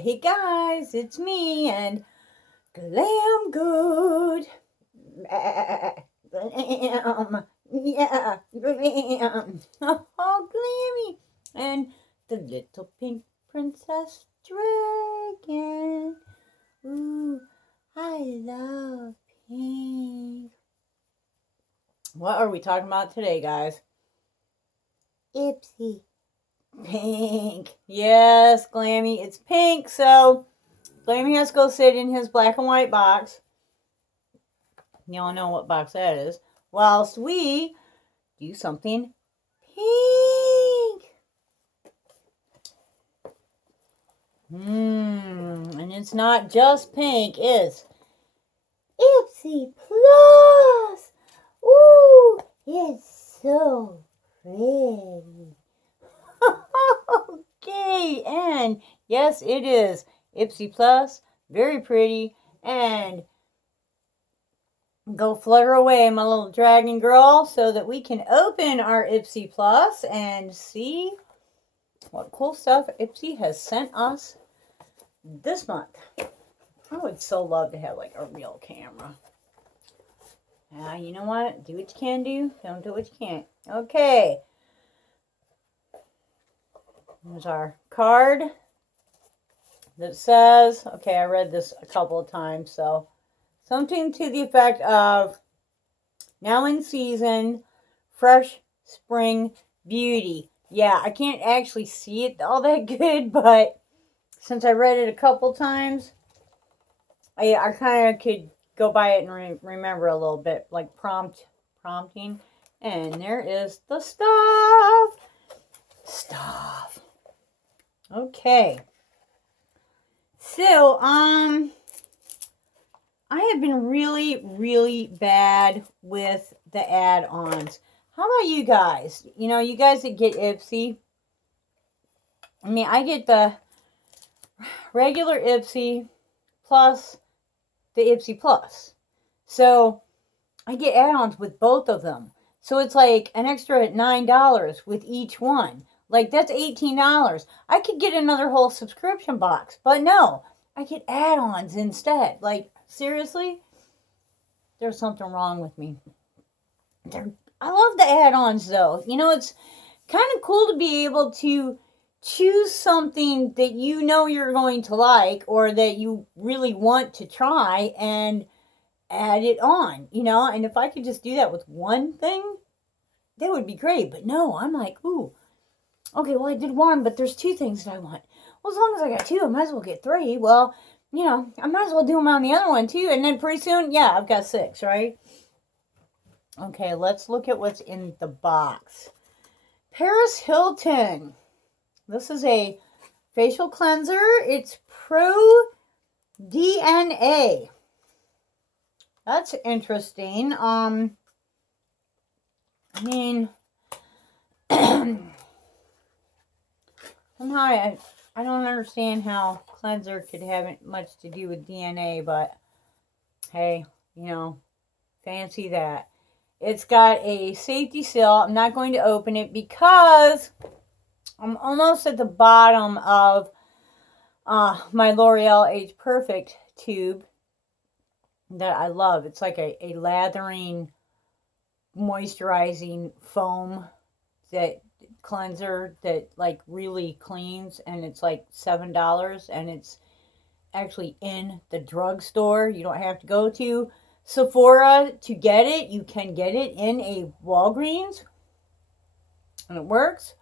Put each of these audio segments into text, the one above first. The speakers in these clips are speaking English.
Hey guys, it's me and Glam Good. Glam. Yeah, Glam. Oh, Glammy. And the little pink princess dragon. Ooh, I love pink. What are we talking about today, guys? Ipsy. Pink. Yes, Glammy, it's pink. So, Glammy has to go sit in his black and white box. Y'all know what box that is. Whilst we do something pink. And it's not just pink. It's Ipsy Plus. Ooh, it's so pretty. Okay, and yes, it is Ipsy Plus, very pretty, and go flutter away, my little dragon girl, so that we can open our Ipsy Plus and see what cool stuff Ipsy has sent us this month. I would so love to have like a real camera. You know what? Do what you can do, don't do what you can't. Okay. There's our card that says, okay, I read this a couple of times, so something to the effect of, now in season, fresh spring beauty. Yeah, I can't actually see it all that good, but since I read it a couple times, I kind of could go by it and remember a little bit, like prompting. And there is the stuff. Okay. So, I have been really, really bad with the add-ons. How about you guys? You know, you guys that get Ipsy. I mean, I get the regular Ipsy plus the Ipsy Plus. So, I get add-ons with both of them. So, it's like an extra $9 with each one. Like, that's $18. I could get another whole subscription box. But no, I get add-ons instead. Like, seriously? There's something wrong with me. I love the add-ons, though. You know, it's kind of cool to be able to choose something that you know you're going to like or that you really want to try and add it on, you know? And if I could just do that with one thing, that would be great. But no, I'm like, ooh. Okay, well, I did one, but there's two things that I want. Well, as long as I got two, I might as well get three. Well, you know, I might as well do them on the other one, too. And then pretty soon, yeah, I've got 6, right? Okay, let's look at what's in the box. Paris Hilton. This is a facial cleanser. It's Pro DNA. That's interesting. I mean... Somehow I don't understand how cleanser could have much to do with DNA, but hey, you know, fancy that. It's got a safety seal. I'm not going to open it because I'm almost at the bottom of my L'Oreal Age Perfect tube that I love. It's like a lathering, moisturizing foam that cleanser that like really cleans, and it's like $7, and it's actually in the drugstore. You don't have to go to Sephora to get it. You can get it in a Walgreens, and it works.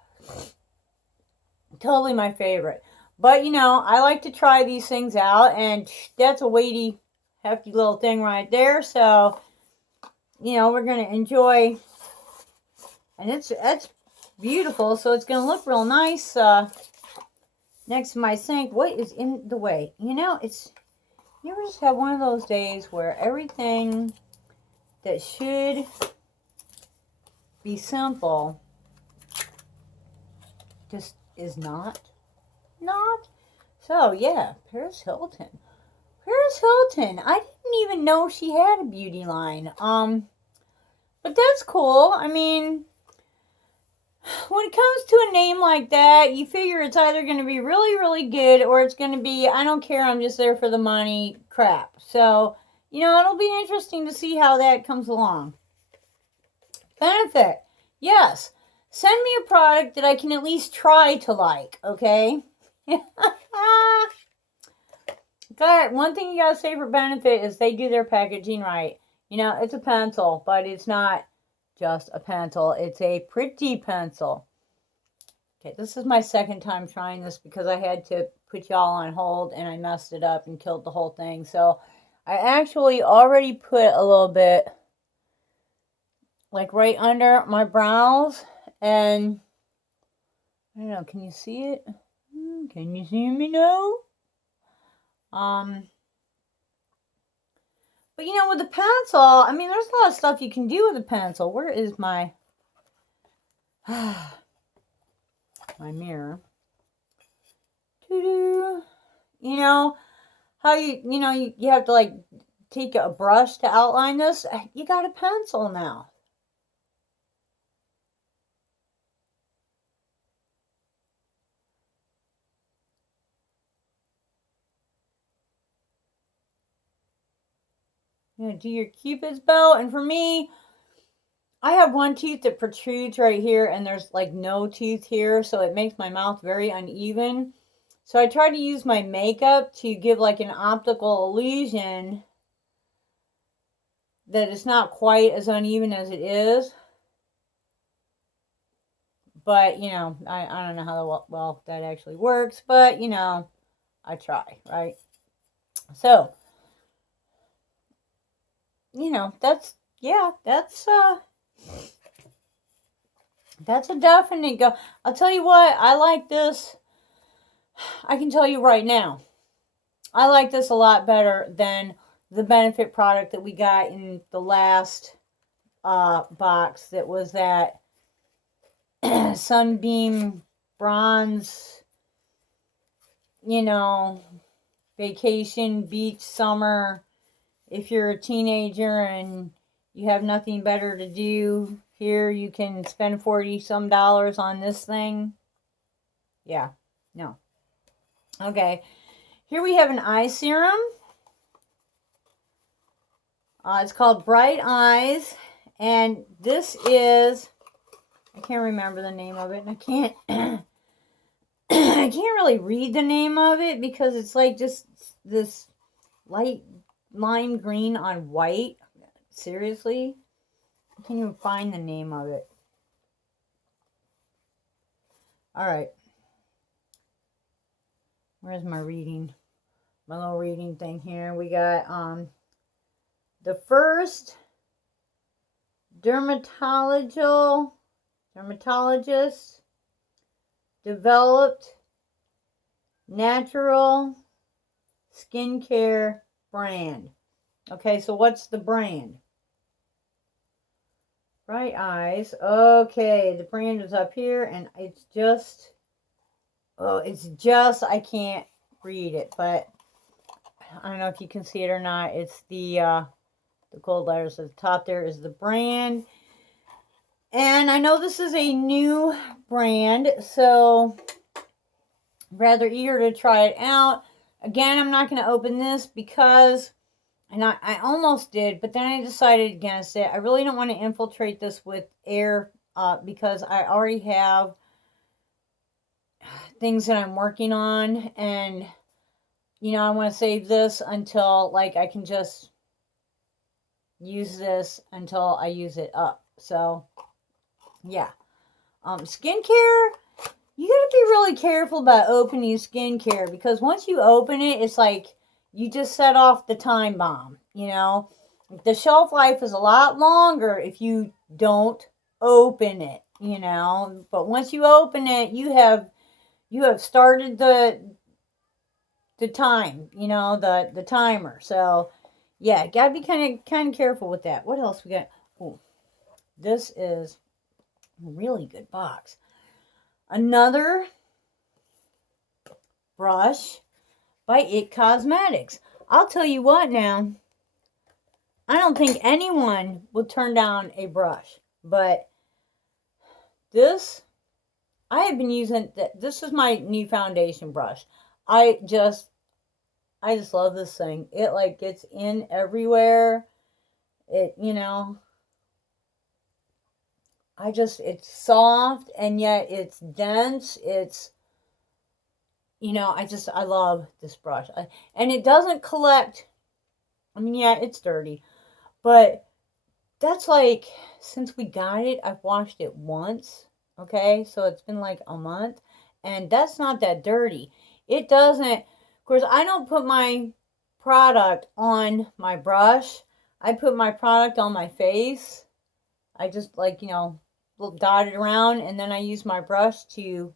Totally my favorite. But you know, I like to try these things out, and that's a weighty, hefty little thing right there. So you know, we're gonna enjoy, and it's beautiful, so it's going to look real nice next to my sink. What is in the way? You know, you ever just have one of those days where everything that should be simple just is not? So, yeah, Paris Hilton. I didn't even know she had a beauty line. But that's cool. I mean... when it comes to a name like that, you figure it's either going to be really, really good or it's going to be, I don't care, I'm just there for the money crap. So, you know, it'll be interesting to see how that comes along. Benefit. Yes. Send me a product that I can at least try to like, okay? God, one thing you gotta say for Benefit is they do their packaging right. You know, it's a pencil, but it's not just a pencil. It's a pretty pencil. Okay, this is my second time trying this because I had to put y'all on hold and I messed it up and killed the whole thing. So I actually already put a little bit like right under my brows, and I don't know, can you see it? Can you see me now? But you know, with a pencil, I mean, there's a lot of stuff you can do with a pencil. Where is my my mirror? You know how you have to like take a brush to outline this? You got a pencil now. You know, do your Cupid's bow. And for me, I have one tooth that protrudes right here and there's like no tooth here. So it makes my mouth very uneven. So I try to use my makeup to give like an optical illusion that it's not quite as uneven as it is. But, you know, I don't know how well that actually works. But, you know, I try, right? So, you know, that's a definite go. I'll tell you what, I like this. I can tell you right now, I like this a lot better than the Benefit product that we got in the last box. That was that Sunbeam Bronze, you know, vacation, beach, summer. If you're a teenager and you have nothing better to do, here you can spend $40-some on this thing. Yeah, no. Okay, here we have an eye serum. It's called Bright Eyes, and this is, I can't remember the name of it, and I can't I can't really read the name of it because it's like just this light lime green on white. Seriously? I can't even find the name of it. Alright. Where's my reading? My little reading thing here. We got the first dermatologist developed natural skincare brand. Okay, so what's the brand? Bright Eyes. Okay, the brand is up here, and it's just, I can't read it, but I don't know if you can see it or not. It's the gold letters at the top there is the brand. And I know this is a new brand, so rather eager to try it out. Again, I'm not going to open this because, and I almost did, but then I decided against it. I really don't want to infiltrate this with air because I already have things that I'm working on, and, you know, I want to save this until, like, I can just use this until I use it up. So, yeah. Skincare, you gotta be really careful about opening skincare because once you open it, it's like you just set off the time bomb, you know. The shelf life is a lot longer if you don't open it, you know. But once you open it, you have started the time, you know, the timer. So, yeah, gotta be kind of careful with that. What else we got? Oh, this is a really good box. Another brush by It Cosmetics. I'll tell you what now. I don't think anyone would turn down a brush, but this I have been using, this is my new foundation brush. I just love this thing. It like gets in everywhere. It, you know, it's soft and yet it's dense. It's, you know, I love this brush. And it doesn't collect. I mean, yeah, it's dirty, but that's like, since we got it, I've washed it once. Okay, so it's been like a month, and that's not that dirty. It doesn't, of course, I don't put my product on my brush. I put my product on my face. I just like, you know, dot it around, and then I use my brush to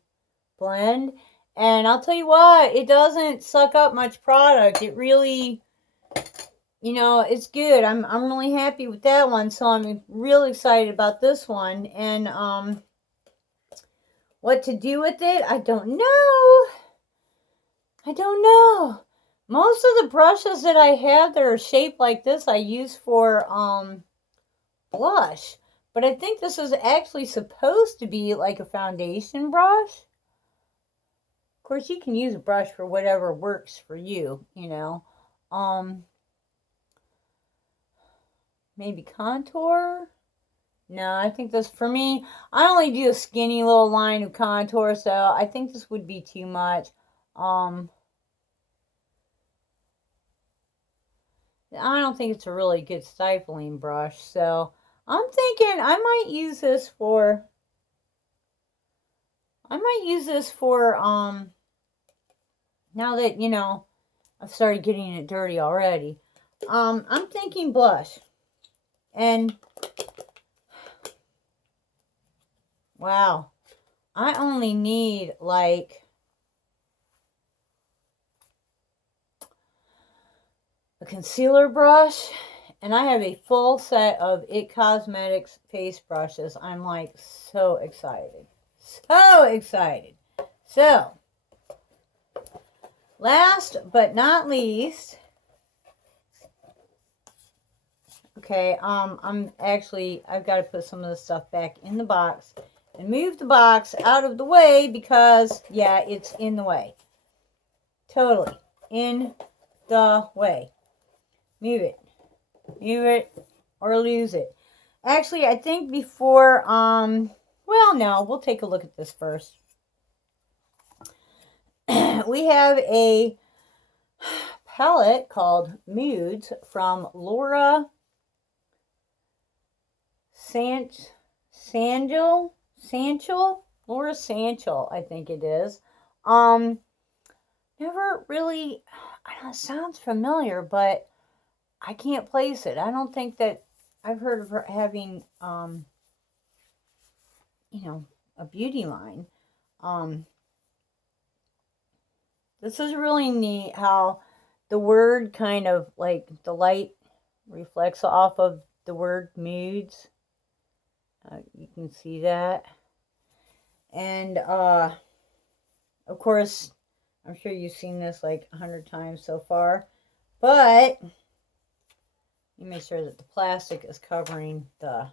blend. And I'll tell you what, it doesn't suck up much product. It really, you know, it's good. I'm really happy with that one. So I'm really excited about this one. And what to do with it, I don't know. I don't know. Most of the brushes that I have that are shaped like this, I use for blush. But I think this is actually supposed to be like a foundation brush. Of course, you can use a brush for whatever works for you, you know. Maybe contour. No, I think this, for me, I only do a skinny little line of contour, so I think this would be too much. I don't think it's a really good stifling brush, so I'm thinking I might use this for, now that, you know, I've started getting it dirty already. I'm thinking blush. And wow, I only need like a concealer brush, and I have a full set of It Cosmetics face brushes. I'm like so excited. So excited. So, last but not least, okay, I've got to put some of the stuff back in the box and move the box out of the way because, yeah, it's in the way. Totally in the way. Move it or lose it. Actually, I think before, well, no, we'll take a look at this first. We have a palette called Moods from Laura Sanchel, Laura Sanchel, I think it is. Never really, I don't know, it sounds familiar, but I can't place it. I don't think that I've heard of her having, you know, a beauty line. This is really neat how the word kind of like the light reflects off of the word moods. You can see that. And, of course, I'm sure you've seen this like 100 times so far. But you make sure that the plastic is covering the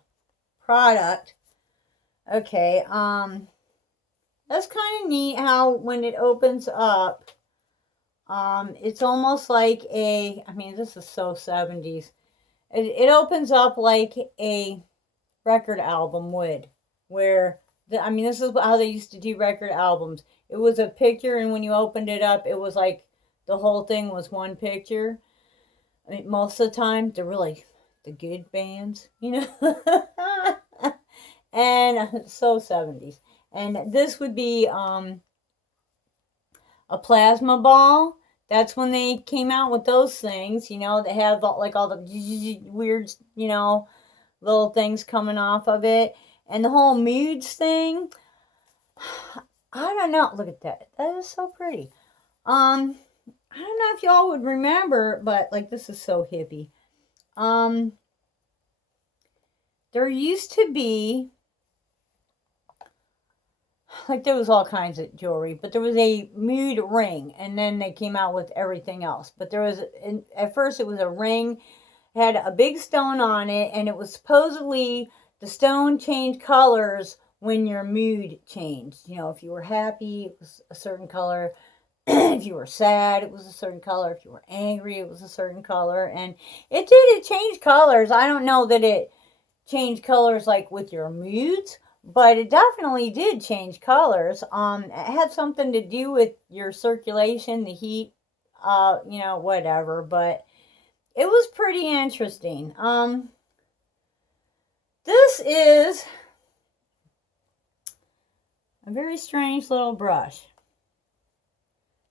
product. Okay, that's kind of neat how when it opens up, it's almost like a, I mean, this is so 70s. It opens up like a record album would, where, I mean, this is how they used to do record albums. It was a picture, and when you opened it up, it was like the whole thing was one picture. I mean, most of the time, they're really the good bands, you know? And so 70s. And this would be a plasma ball. That's when they came out with those things, you know, they have like all the weird, you know, little things coming off of it. And the whole moods thing, I don't know. Look at that. That is so pretty. I don't know if y'all would remember, but like this is so hippie. There used to be, like, there was all kinds of jewelry, but there was a mood ring, and then they came out with everything else. But there was, at first it was a ring, had a big stone on it, and it was supposedly, the stone changed colors when your mood changed. You know, if you were happy, it was a certain color. If you were sad, it was a certain color. If you were angry, it was a certain color. And it changed colors. I don't know that it changed colors like with your moods, but it definitely did change colors. It had something to do with your circulation, the heat, you know, whatever. But it was pretty interesting. This is a very strange little brush.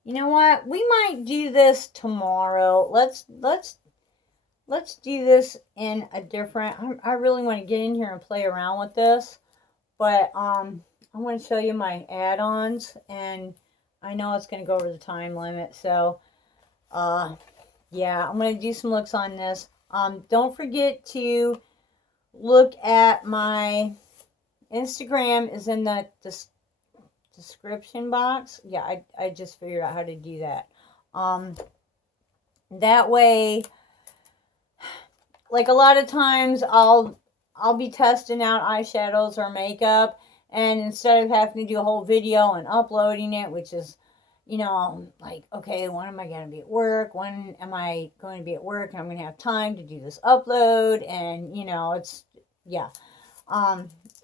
You know what? We might do this tomorrow. Let's do this in a different. I really want to get in here and play around with this, but I want to show you my add-ons, and I know it's going to go over the time limit. So, yeah, I'm going to do some looks on this. Don't forget to look at my Instagram. Is in the description box. Yeah, I just figured out how to do that. That way, like a lot of times I'll be testing out eyeshadows or makeup, and instead of having to do a whole video and uploading it, which is, you know, like, okay, when am I going to be at work? When am I going to be at work and I'm going to have time to do this upload? And, you know, it's, yeah.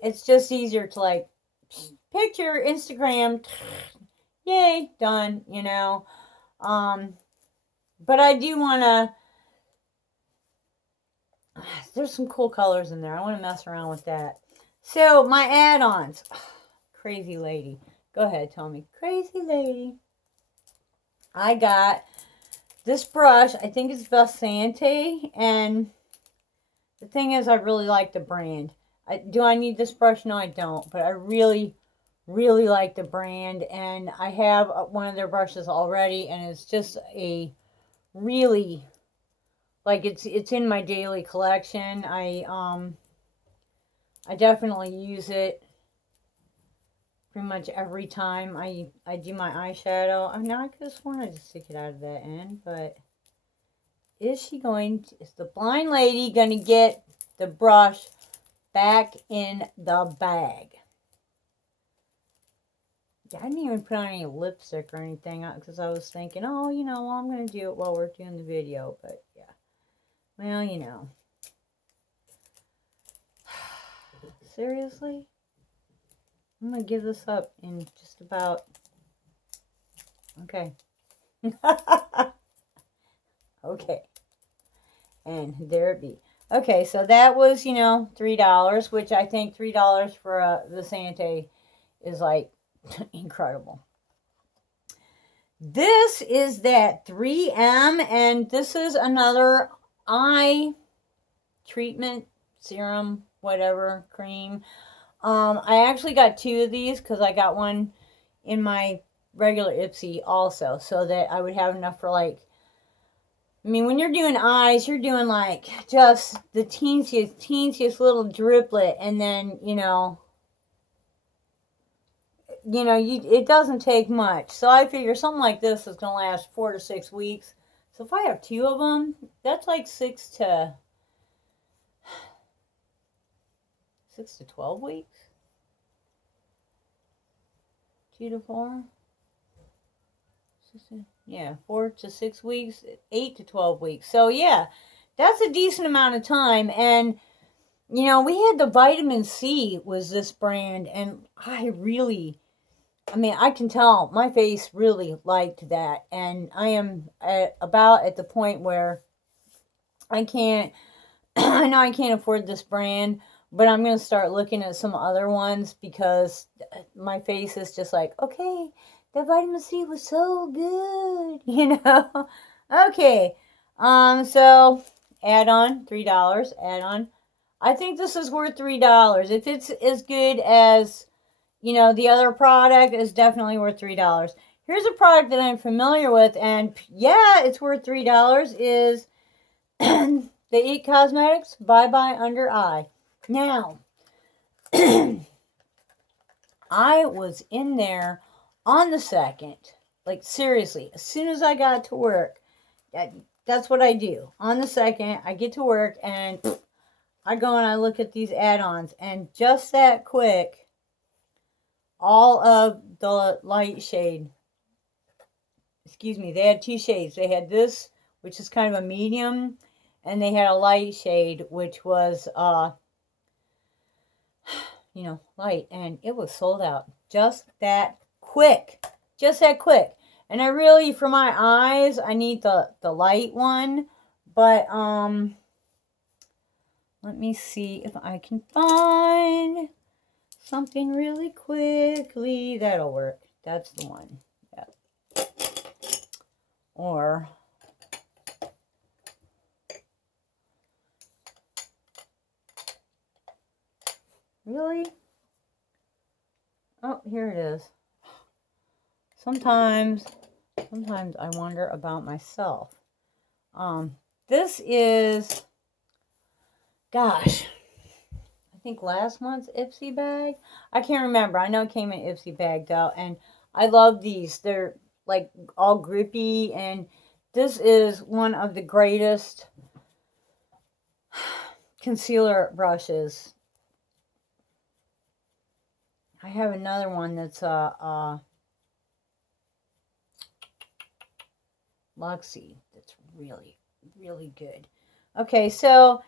It's just easier to, like, picture, Instagram, yay, done, you know. But I do want to, there's some cool colors in there. I want to mess around with that. So, my add-ons. Crazy lady. Go ahead, tell me. Crazy lady. I got this brush. I think it's Vasante. And the thing is, I really like the brand. Do I need this brush? No, I don't. But I really, really like the brand. And I have one of their brushes already. And it's just a really, like, it's in my daily collection. I definitely use it pretty much every time I do my eyeshadow. Now I could have sworn I just stick it out of that end, but is the blind lady going to get the brush back in the bag? Yeah, I didn't even put on any lipstick or anything because I was thinking, oh, you know, well, I'm going to do it while we're doing the video, but yeah. Well, you know. Seriously? I'm going to give this up in just about... Okay. Okay. And there it be. Okay, so that was, you know, $3, which I think $3 for the Sante is, like, incredible. This is that 3M, and this is another eye treatment, serum, whatever, cream. I actually got 2 of these because I got one in my regular Ipsy also, so that I would have enough for, like, I mean, when you're doing eyes, you're doing, like, just the teensiest little driplet, and then, you know, it doesn't take much. So I figure something like this is going to last 4 to 6 weeks. So if I have 2 of them, that's like 6 to 12 weeks. 2 to 4. Yeah, 4 to 6 weeks, 8 to 12 weeks. So yeah, that's a decent amount of time. And, you know, we had the vitamin C was this brand, and I can tell my face really liked that. And I am about at the point where I know I can't afford this brand, but I'm going to start looking at some other ones because my face is just like, okay, that vitamin C was so good, you know? Okay, so add-on, $3, add-on. I think this is worth $3. If it's as good as, you know, the other product, is definitely worth $3. Here's a product that I'm familiar with, and yeah, it's worth $3, is the It Cosmetics Bye Bye Under Eye. Now, I was in there on the 2nd, like seriously, as soon as I got to work, that's what I do. On the 2nd, I get to work and I go and I look at these add-ons, and just that quick, all of the light shade. Excuse me, they had two shades. They had this, which is kind of a medium, and they had a light shade, which was, you know, light, and it was sold out just that quick. Just that quick. And I really, for my eyes, I need the light one, but, let me see if I can find something really quickly. That'll work. That's the one. Yep. Or really? Oh, here it is. Sometimes I wonder about myself. This is, gosh, I think last month's Ipsy bag. I can't remember. I know it came in Ipsy bagged out, and I love these. They're like all grippy, and this is one of the greatest concealer brushes. I have another one that's Luxie. That's really, really good. Okay, so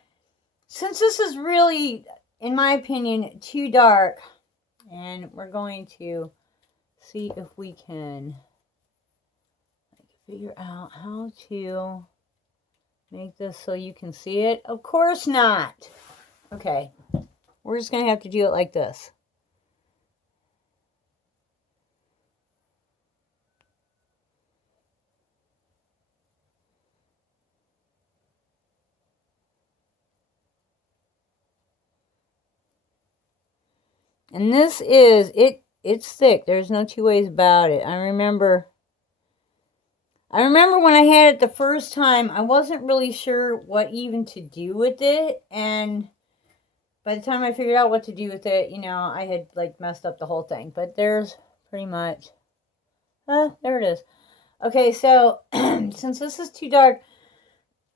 since this is really, in my opinion, too dark, and we're going to see if we can figure out how to make this so you can see it. Of course not. Okay, we're just going to have to do it like this. And this is, it's thick. There's no two ways about it. I remember when I had it the first time, I wasn't really sure what even to do with it. And by the time I figured out what to do with it, you know, I had like messed up the whole thing. But there's pretty much, there it is. Okay, so since this is too dark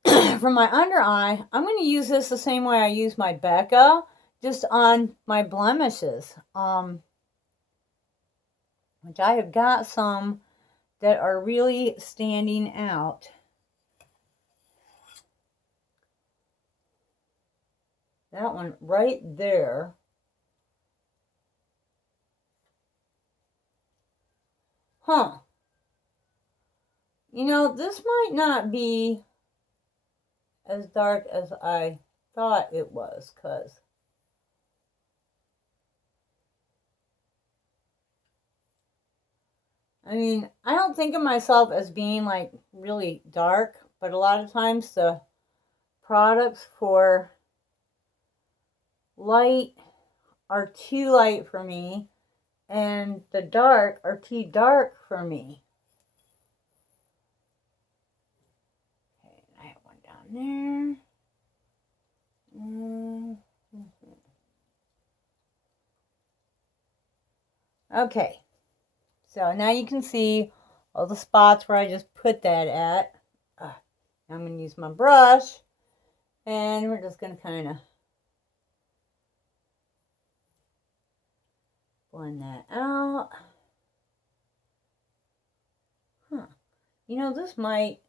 for my under eye, I'm going to use this the same way I use my Becca. Just on my blemishes, which I have got some that are really standing out. That one right there. Huh. You know, this might not be as dark as I thought it was, because I mean, I don't think of myself as being like really dark, but a lot of times the products for light are too light for me, and the dark are too dark for me. Okay, I have one down there. Okay. So now you can see all the spots where I just put that at. I'm going to use my brush, and we're just going to kind of blend that out. Huh. You know, this might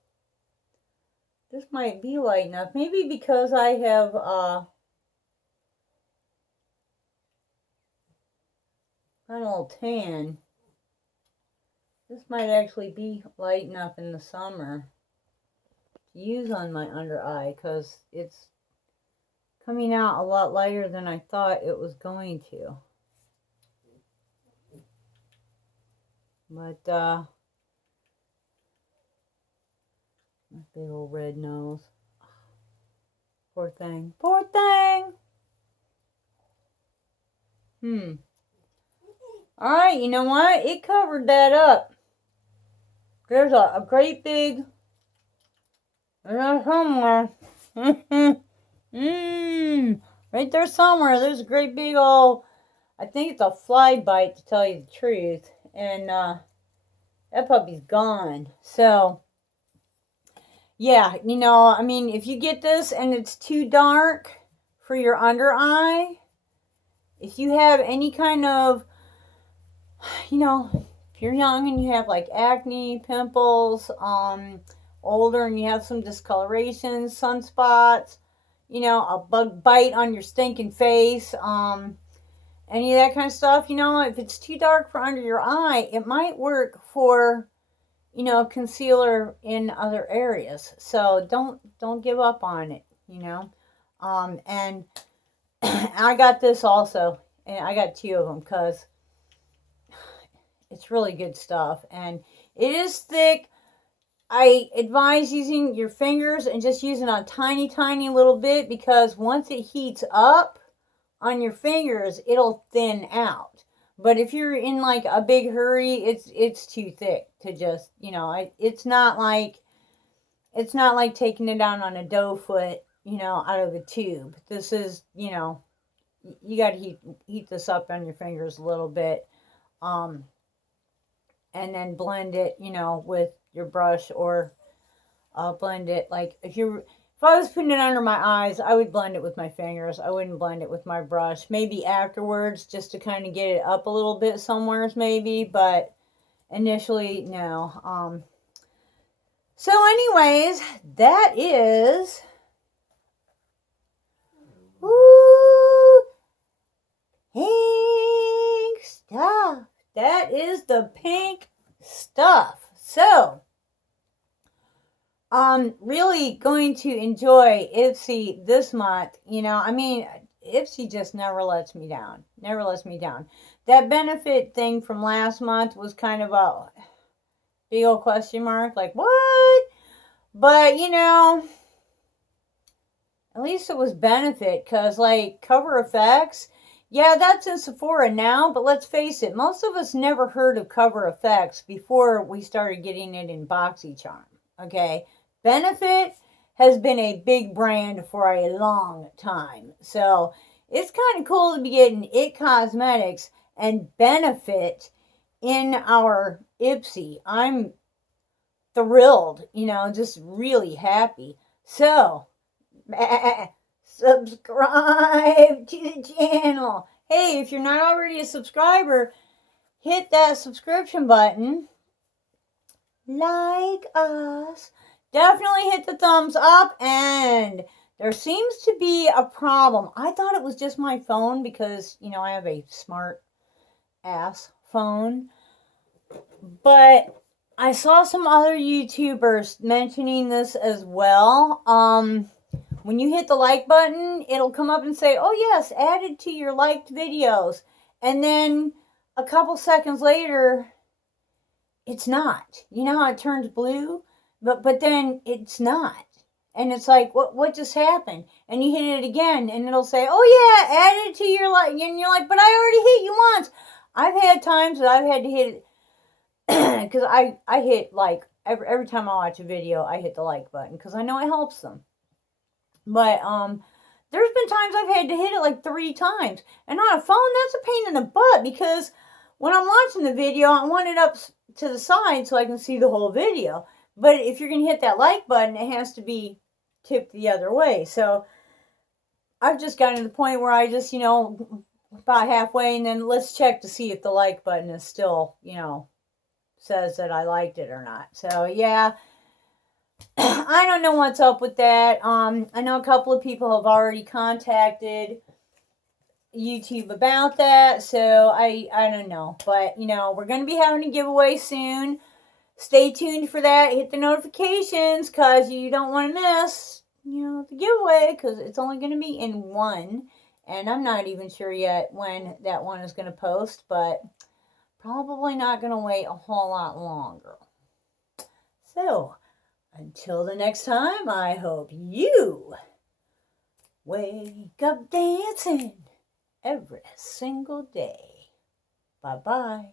be light enough. Maybe because I have got a little tan. This might actually be light enough in the summer to use on my under eye, because it's coming out a lot lighter than I thought it was going to. But, my big old red nose. Poor thing. Poor thing! Alright, you know what? It covered that up. There's a great big, there's somewhere, right there somewhere, there's a great big old, I think it's a fly bite, to tell you the truth, and that puppy's gone. So yeah, you know, I mean, if you get this and it's too dark for your under eye, if you have any kind of you know, if you're young and you have like acne, pimples, older and you have some discoloration, sunspots, you know, a bug bite on your stinking face, any of that kind of stuff, you know, if it's too dark for under your eye, it might work for, you know, concealer in other areas. So don't give up on it, you know. And I got this also, and I got 2 of them because it's really good stuff, and it is thick. I advise using your fingers and just using a tiny little bit, because once it heats up on your fingers, it'll thin out. But if you're in like a big hurry, it's too thick to just, you know, it's not like taking it down on a dough foot, you know, out of a tube. This is, you know, you got to heat this up on your fingers a little bit. And then blend it, you know, with your brush, or blend it like if I was putting it under my eyes, I would blend it with my fingers. I wouldn't blend it with my brush. Maybe afterwards, just to kind of get it up a little bit somewheres maybe, but initially, no. So anyways, that is, woo, pink stuff. That is the pink stuff. So, really going to enjoy Ipsy this month. You know, I mean, Ipsy just never lets me down. Never lets me down. That benefit thing from last month was kind of a big old question mark. Like, what? But, you know, at least it was benefit, because, like, Cover FX, yeah, that's in Sephora now, but let's face it, most of us never heard of Cover FX before we started getting it in BoxyCharm, okay? Benefit has been a big brand for a long time, so it's kind of cool to be getting It Cosmetics and Benefit in our Ipsy. I'm thrilled, you know, just really happy. So, subscribe to the channel. Hey, if you're not already a subscriber, hit that subscription button. Like us. Definitely hit the thumbs up. And there seems to be a problem. I thought it was just my phone because, you know, I have a smart ass phone. But I saw some other YouTubers mentioning this as well. When you hit the like button, it'll come up and say, oh yes, added to your liked videos. And then a couple seconds later, it's not. You know how it turns blue? But then it's not. And it's like, what just happened? And you hit it again, and it'll say, oh yeah, added to your like. And you're like, but I already hit you once. I've had times that I've had to hit it, because I hit like, every time I watch a video, I hit the like button, because I know it helps them. But there's been times I've had to hit it like 3 times. And on a phone, that's a pain in the butt, because when I'm watching the video, I want it up to the side so I can see the whole video. But if you're going to hit that like button, it has to be tipped the other way. So I've just gotten to the point where I just, you know, about halfway, and then let's check to see if the like button is still, you know, says that I liked it or not. So yeah, I don't know what's up with that. I know a couple of people have already contacted YouTube about that, so I don't know. But, you know, we're going to be having a giveaway soon. Stay tuned for that. Hit the notifications, because you don't want to miss, you know, the giveaway, because it's only going to be in one. And I'm not even sure yet when that one is going to post, but probably not going to wait a whole lot longer. So, until the next time, I hope you wake up dancing every single day. Bye-bye.